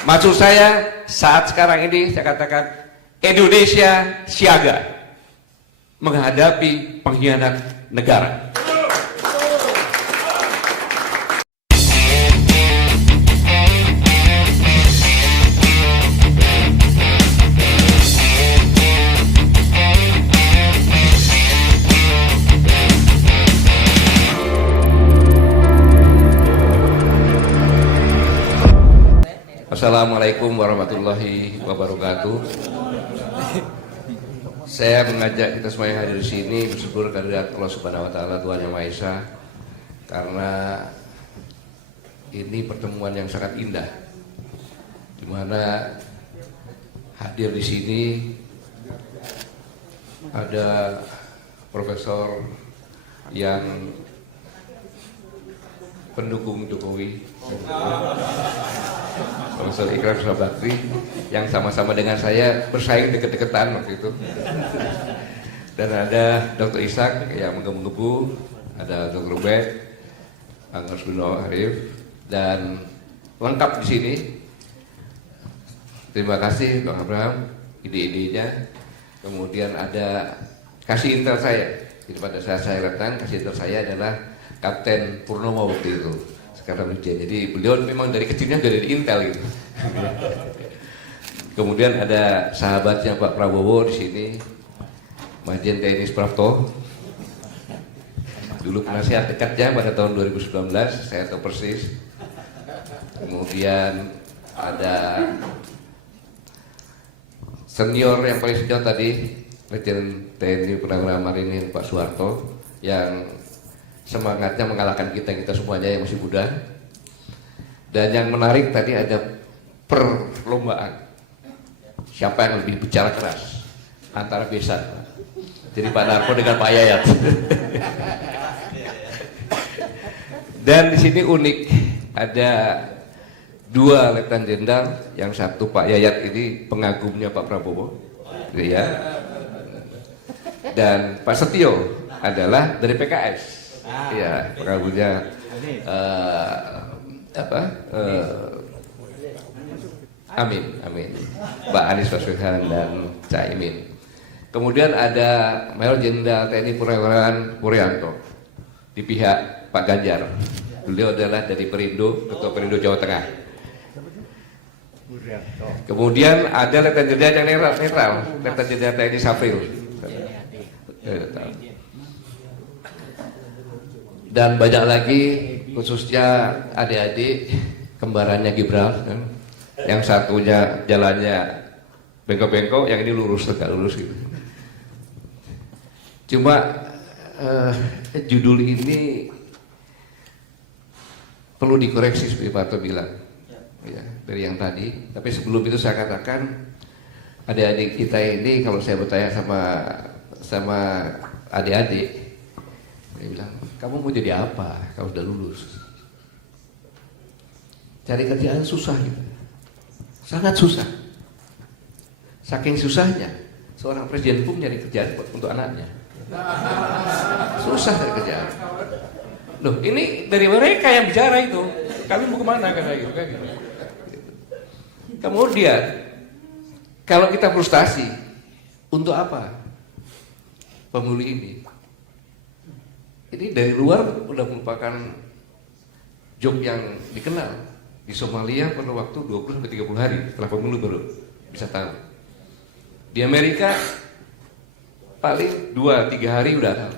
Maksud saya saat sekarang ini saya katakan Indonesia siaga menghadapi pengkhianat negara. Assalamualaikum warahmatullahi wabarakatuh. Saya mengajak kita semua yang hadir di sini bersyukur kehadirat Allah Subhanahu wa taala Tuhan Yang Maha Esa, karena ini pertemuan yang sangat indah di mana hadir di sini ada profesor yang pendukung Jokowi, Profesor Ikrar Bakri, yang sama-sama dengan saya bersaing deket-deketan waktu itu. Dan ada Dr. Ishak yang menggebu-gebu, ada Dr. Ubed, Angers Guno Arif, dan lengkap di sini. Terima kasih Bang Abraham, ide-idenya. Kemudian ada kasih intel saya. Jadi pada saat saya datang, kasih intel saya adalah Kapten Purnomo waktu itu, sekarang Brigjen. Jadi beliau memang dari kecilnya dari Intel gitu. Kemudian ada sahabatnya Pak Prabowo di sini, Majen TNI Suprapto, dulu penasihat dekatnya pada tahun 2019, saya tahu persis. Kemudian ada senior yang paling senior tadi, Majen TNI Purnawirawan Marinir Pak Soeharto, yang semangatnya mengalahkan kita semuanya yang masih muda. Dan yang menarik tadi ada perlombaan siapa yang lebih bicara keras antara besan. Jadi Pak Narko dengan Pak Yayat. Dan di sini unik, ada dua Letnan Jenderal, yang satu Pak Yayat ini pengagumnya Pak Prabowo, ya. Dan Pak Setio adalah dari PKS. Ya, pengagumnya Amin, Pak Anies Baswedan dan Caimin. Kemudian ada Mayor Jenderal TNI Purnawirawan Puryanto di pihak Pak Ganjar. Beliau adalah dari Perindo, Ketua Perindo Jawa Tengah. Kemudian ada Letnan Jenderal yang netral, Letnan Jenderal TNI Safril. Dan banyak lagi, khususnya adik-adik kembarannya Gibran kan? Yang satunya jalannya bengkok-bengkok, yang ini lurus tegak lurus gitu. Cuma judul ini perlu dikoreksi seperti Pak Arto bilang, ya, dari yang tadi. Tapi sebelum itu saya katakan, adik-adik kita ini kalau saya bertanya sama adik-adik, dia bilang, kamu mau jadi apa kalau sudah lulus? Cari kerjaan susah gitu. Sangat susah. Saking susahnya, seorang presiden pun nyari kerjaan untuk anaknya. Susah cari kerjaan. Loh, ini dari mereka yang bicara itu. Kami mau kemana kan gitu. Kemudian, kalau kita frustasi, untuk apa pemilu ini? Ini dari luar udah merupakan job yang dikenal. Di Somalia perlu waktu 20-30 hari setelah pemilu baru bisa tahu. Di Amerika paling 2-3 hari udah tahu.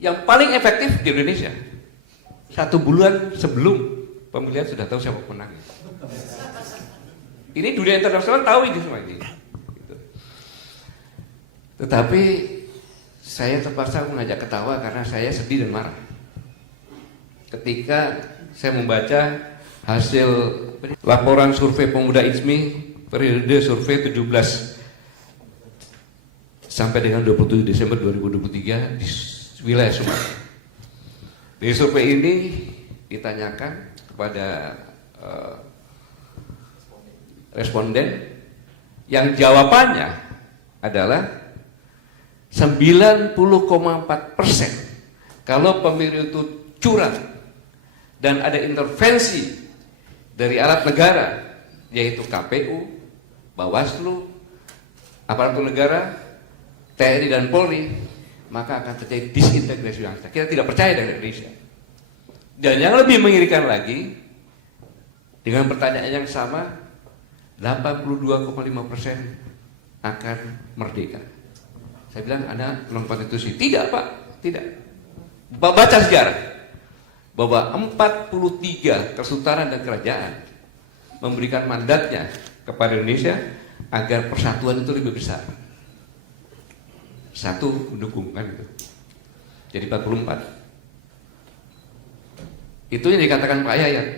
Yang paling efektif di Indonesia 1 bulan sebelum pemilihan sudah tahu siapa pemenang. Ini dunia internasional tahu ini semua ini. Gitu. Tetapi saya terpaksa mengajak ketawa karena saya sedih dan marah ketika saya membaca hasil laporan survei pemuda ISMI periode survei 17 sampai dengan 27 Desember 2023 di wilayah Sumatera. Di survei ini ditanyakan kepada responden yang jawabannya adalah 90,4% kalau pemilu itu curang dan ada intervensi dari alat negara yaitu KPU, Bawaslu, aparatur negara, TNI dan Polri, maka akan terjadi disintegrasi bangsa. Kita tidak percaya dengan Indonesia. Dan yang lebih mengerikan lagi, dengan pertanyaan yang sama, 82,5% akan merdeka. Saya bilang, Anda belum konstitusi. Tidak, Pak, tidak. Baca sejarah bahwa 43 kesultanan dan kerajaan memberikan mandatnya kepada Indonesia agar persatuan itu lebih besar. Satu mendukung kan itu. Jadi 44. Itu yang dikatakan Pak Yayat.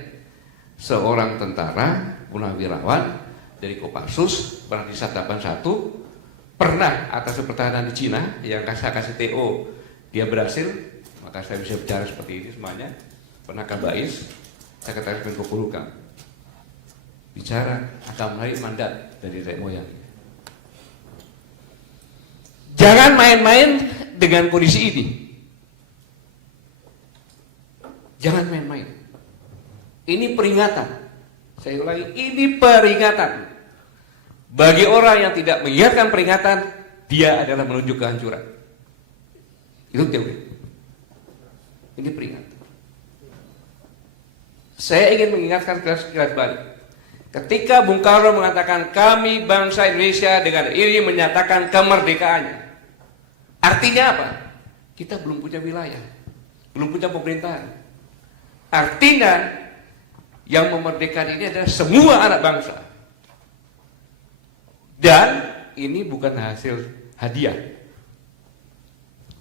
Seorang tentara purnawirawan dari Kopassus, pernah di Satapan 1, pernah atas pertahanan di Cina yang saya kasih TO, dia berhasil, maka saya bisa bicara seperti ini semuanya. Pernah Kabais, Sekretaris Menko Polhukam, bicara akan meraih mandat dari nenek moyang. Jangan main-main dengan kondisi ini. Jangan main-main. Ini peringatan. Saya ulangi, ini peringatan. Bagi orang yang tidak mengingatkan peringatan, dia adalah menuju kehancuran. Itu teori. Ini peringatan. Saya ingin mengingatkan kelas balik. Ketika Bung Karno mengatakan kami bangsa Indonesia dengan ini menyatakan kemerdekaannya. Artinya apa? Kita belum punya wilayah, belum punya pemerintahan. Artinya yang memerdekakan ini adalah semua anak bangsa. Dan ini bukan hasil hadiah.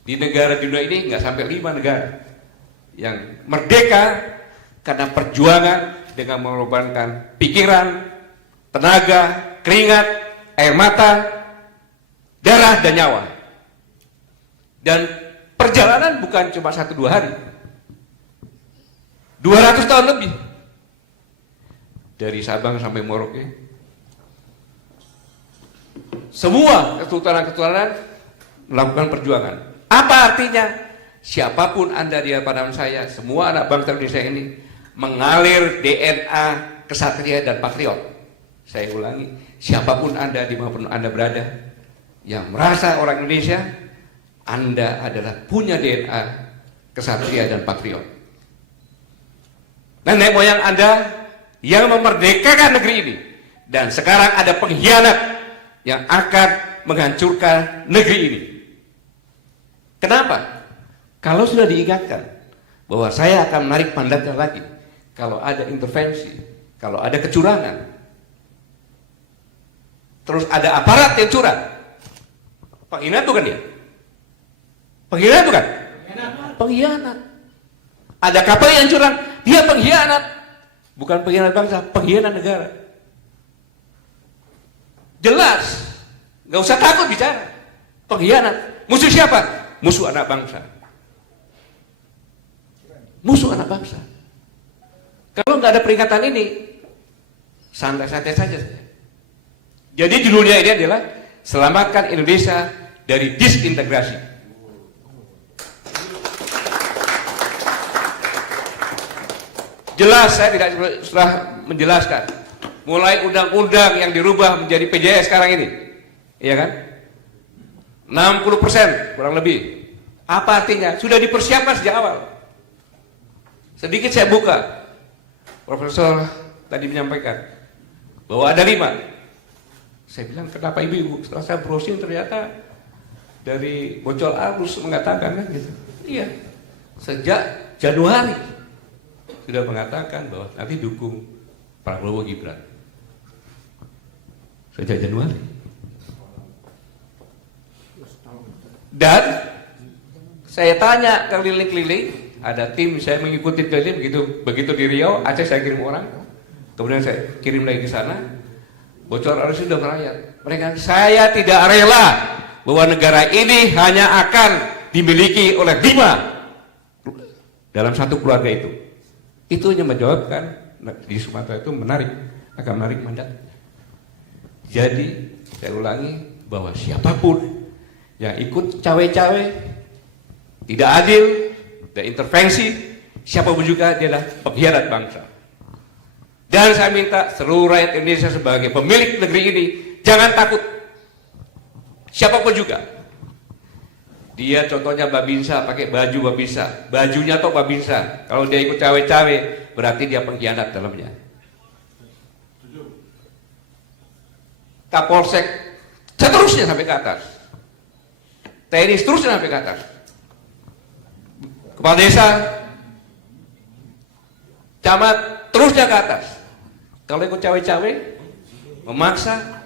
Di negara dunia ini nggak sampai 5 negara yang merdeka karena perjuangan dengan mengorbankan pikiran, tenaga, keringat, air mata, darah dan nyawa. Dan perjalanan bukan cuma 1-2 hari, 200 tahun lebih. Dari Sabang sampai Merauke, semua kesultanan-kesultanan melakukan perjuangan. Apa artinya? Siapapun Anda di hadapan saya, semua anak bangsa Indonesia ini mengalir DNA kesatria dan patriot. Saya ulangi, siapapun Anda dimanapun Anda berada yang merasa orang Indonesia, Anda adalah punya DNA kesatria dan patriot. Nenek moyang Anda yang memerdekakan negeri ini, dan sekarang ada pengkhianat yang akan menghancurkan negeri ini. Kenapa? Kalau sudah diingatkan bahwa saya akan menarik mandatnya lagi kalau ada intervensi, kalau ada kecurangan, terus ada aparat yang curang, pengkhianat bukan dia? Pengkhianat bukan? Pengkhianat. Ada kapal yang curang, dia pengkhianat. Bukan pengkhianat bangsa, pengkhianat negara. Jelas, nggak usah takut bicara. Pengkhianat. Musuh siapa? Musuh anak bangsa. Musuh anak bangsa. Kalau nggak ada peringatan ini, santai-santai saja. Jadi judulnya ini adalah selamatkan Indonesia dari disintegrasi. Jelas saya tidak sudah menjelaskan. Mulai undang-undang yang dirubah menjadi PJS sekarang ini, iya kan? 60% kurang lebih. Apa artinya? Sudah dipersiapkan sejak awal. Sedikit saya buka. Profesor tadi menyampaikan bahwa ada 5. Saya bilang, kenapa ibu-ibu? Setelah saya browsing ternyata dari bocor arus mengatakan kan gitu. Iya. Sejak Januari sudah mengatakan bahwa nanti dukung Prabowo Gibran. Sejak Januari. Dan saya tanya keliling-keliling, ada tim saya mengikuti keliling begitu di Riau, Aceh saya kirim orang, kemudian saya kirim lagi ke sana, bocor arus sudah merayat. Mereka, saya tidak rela bahwa negara ini hanya akan dimiliki oleh 5 dalam satu keluarga itu. Itu hanya menjawabkan di Sumatera itu akan menarik mandat. Jadi saya ulangi bahwa siapapun yang ikut cawe-cawe, tidak adil, dan intervensi, siapapun juga dia adalah pengkhianat bangsa. Dan saya minta seluruh rakyat Indonesia sebagai pemilik negeri ini jangan takut. Siapapun juga. Dia contohnya Babinsa, pakai baju Babinsa, bajunya toh Babinsa. Kalau dia ikut cawe-cawe, berarti dia pengkhianat dalamnya. Kapolsek seterusnya sampai ke atas, TNI seterusnya sampai ke atas, kepala desa, camat terusnya ke atas. Kalau ikut cawe-cawe, memaksa,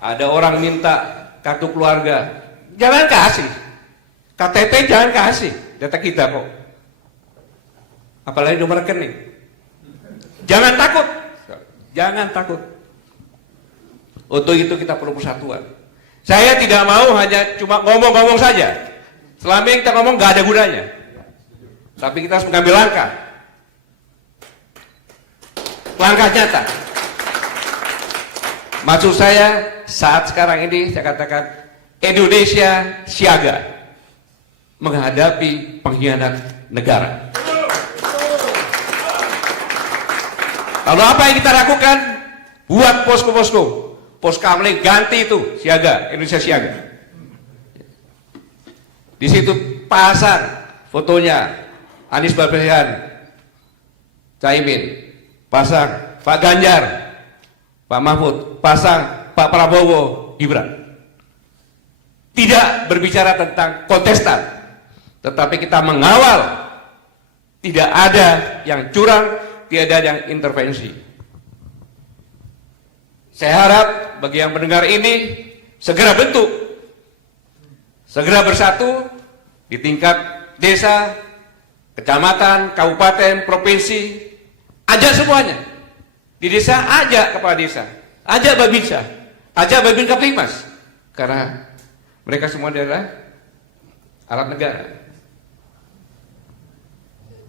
ada orang minta kartu keluarga, jangan kasih. KTP jangan kasih, data kita kok. Apalagi nomor rekening. Jangan takut. Jangan takut. Untuk itu kita perlu persatuan. Saya tidak mau hanya cuma ngomong-ngomong saja. Selama ini kita ngomong gak ada gunanya. Tapi kita harus mengambil langkah. Langkah nyata. Maksud saya saat sekarang ini saya katakan Indonesia siaga menghadapi pengkhianat negara. Lalu apa yang kita lakukan? Buat posko-posko, pos kamling ganti itu siaga, Indonesia siaga. Di situ pasang fotonya Anies Baswedan, Caimin, pasang Pak Ganjar, Pak Mahfud, pasang Pak Prabowo, Gibran. Tidak berbicara tentang kontestan, tetapi kita mengawal tidak ada yang curang, tidak ada yang intervensi. Saya harap bagi yang mendengar ini segera bentuk, segera bersatu di tingkat desa, kecamatan, kabupaten, provinsi, ajak semuanya. Di desa ajak kepala desa, ajak Babinsa, ajak Babin Kaptimas, karena mereka semua adalah alat negara.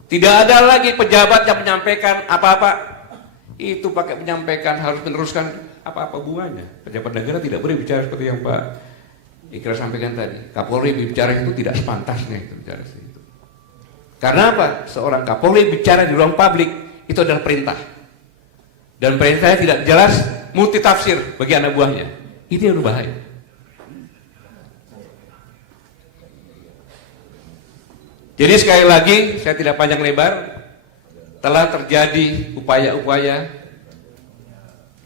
Tidak ada lagi pejabat yang menyampaikan apa-apa. Itu pakai menyampaikan harus meneruskan apa-apa bunganya. Pejabat negara tidak boleh bicara seperti yang Pak Ikrar sampaikan tadi. Kapolri bicara itu tidak sepantasnya itu bicara itu. Karena apa? Seorang Kapolri bicara di ruang publik itu adalah perintah. Dan perintahnya tidak jelas, multitafsir bagi anak buahnya. Ini yang berbahaya. Jadi sekali lagi, saya tidak panjang lebar, telah terjadi upaya-upaya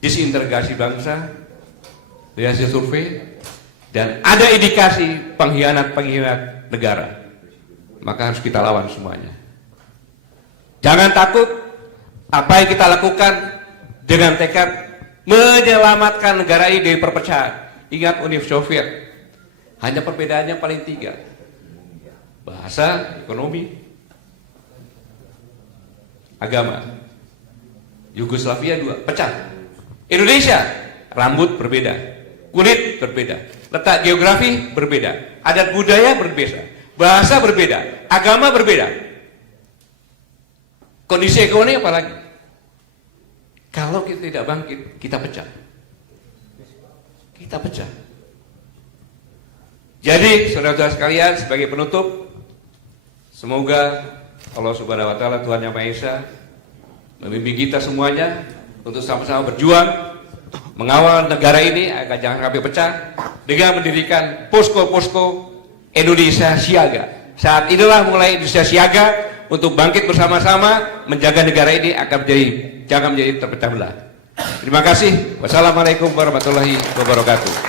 disintegrasi bangsa dari hasil survei, dan ada indikasi pengkhianat negara. Maka harus kita lawan semuanya. Jangan takut, apa yang kita lakukan dengan tekad menyelamatkan negara ini dari perpecahan. Ingat Uni Soviet, hanya perbedaannya paling 3. Bahasa, ekonomi, agama. Yugoslavia 2, pecah. Indonesia, rambut berbeda, kulit berbeda, letak geografi berbeda, adat budaya berbeda, bahasa berbeda, agama berbeda. Kondisi ekonomi apalagi? Kalau kita tidak bangkit, kita pecah. Kita pecah. Jadi, saudara-saudara sekalian, sebagai penutup, semoga Allah Subhanahu wa Ta'ala, Tuhan Yang Maha Esa, membimbing kita semuanya untuk sama-sama berjuang mengawal negara ini agar jangan sampai pecah dengan mendirikan posko-posko Indonesia Siaga. Saat inilah mulai Indonesia Siaga untuk bangkit bersama-sama menjaga negara ini agar jangan menjadi terpecah belah. Terima kasih. Wassalamualaikum warahmatullahi wabarakatuh.